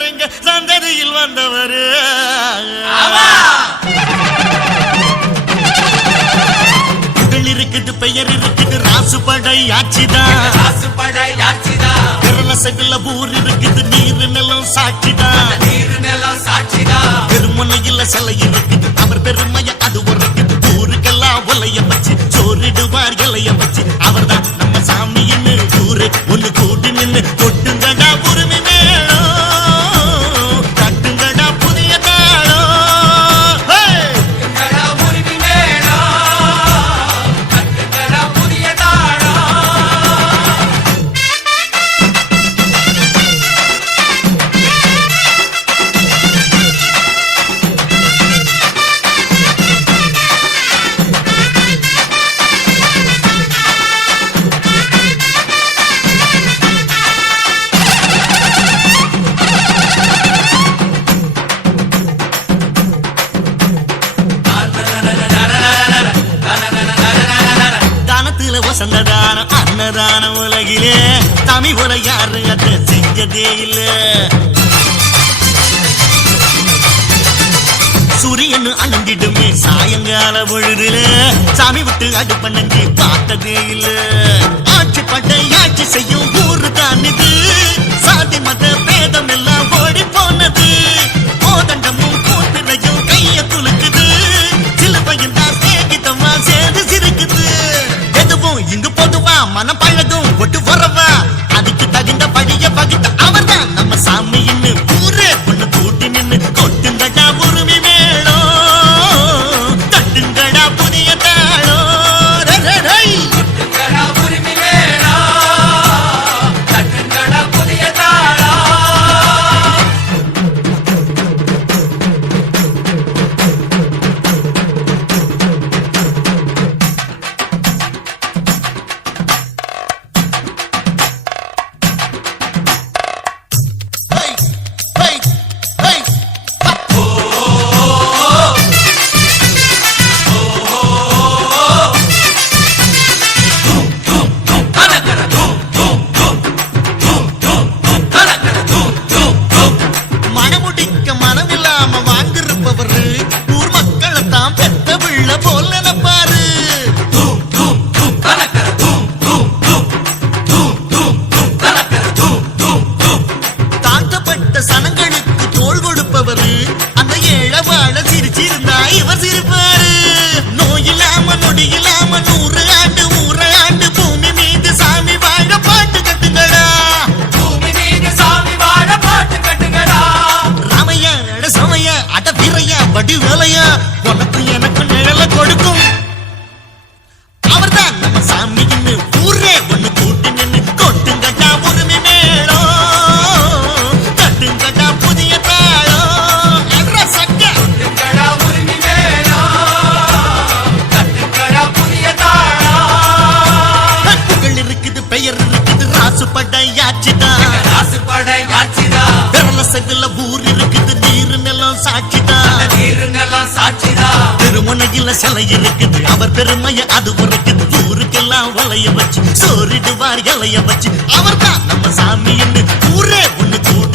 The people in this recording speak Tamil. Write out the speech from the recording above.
வந்தவருங்க சந்ததியில் வந்தவரு புகழ் இருக்குது பெயர் இருக்குது ராசுபடை ஆட்சிதான் விரலசைவில் ஊர் இருக்குது நீர் நிலம் சாட்சிதான் பெருமுனையில் சிலை இருக்குது அவர் பெருமைய அது உரைக்குது ஊருக்கெல்லாம் உலைய வச்சு சோறிடுவார் இலைய வச்சு அவர்தான் நம்ம சாமின்னு ஊரு ஒண்ணு கூட்டி நின்று கொட்டுங்கடா உரிமை மேளம் கட்டுங்கடா புதிய தாளம் வசந்ததான அன்னதான உலகிலே தமிழ் உல யாரு அதை செஞ்சதே இல்ல சூரியன் அணங்கிடுமே சாயங்கால பொழுதுல சாமி விட்டு அடுப்பண்ணி பார்த்ததே இல்ல ஆட்சி பட்டை ஆட்சி செய்யும் ஊரு தான் இது சாதி மத பேதம் எல்லாம் ஓடி போனது கோதண்டமும் கூட்டினையும் கைய துளுக்குது சிலுவையும் தான் சேகிதமா சேர்ந்து சிரிக்குது இங்கு பொதுவா மனம் பழகும் ஒட்டு வரவா அதுக்கு தகுந்த படிய பகிட்ட அவர்தான் நம்ம சாமின்னு ஊரே பொண்ணு கூட்டி நின்று கொட்டுங்கடா உரிமை மேளம் தட்டுங்கடா புதிய தாளம் வடி வேலையா உனக்கு எனக்கு நிழல கொடுக்கும் அவர்தான் நம்ம சாமின்னு ஊரே ஒண்ணு கூட்டி நின்று கொட்டுங்கடா உரிமை மேளம் தட்டுங்கடா புதிய தாளம் புகழ் இருக்குது பெயர் இருக்குது ராசுபடை ஆட்சிதான் விரலசைவில் ஊர் இருக்குது நீர் நிலம் சாட்சிதான் திருமுனையில் சிலை இருக்குது அவர் பெருமைய அது உரைக்குது ஊருக்கெல்லாம் வலைய வச்சு சோறிடுவார் இலைய வச்சு அவர்தான் நம்ம சாமின்னு ஊரே ஒண்ணு கூட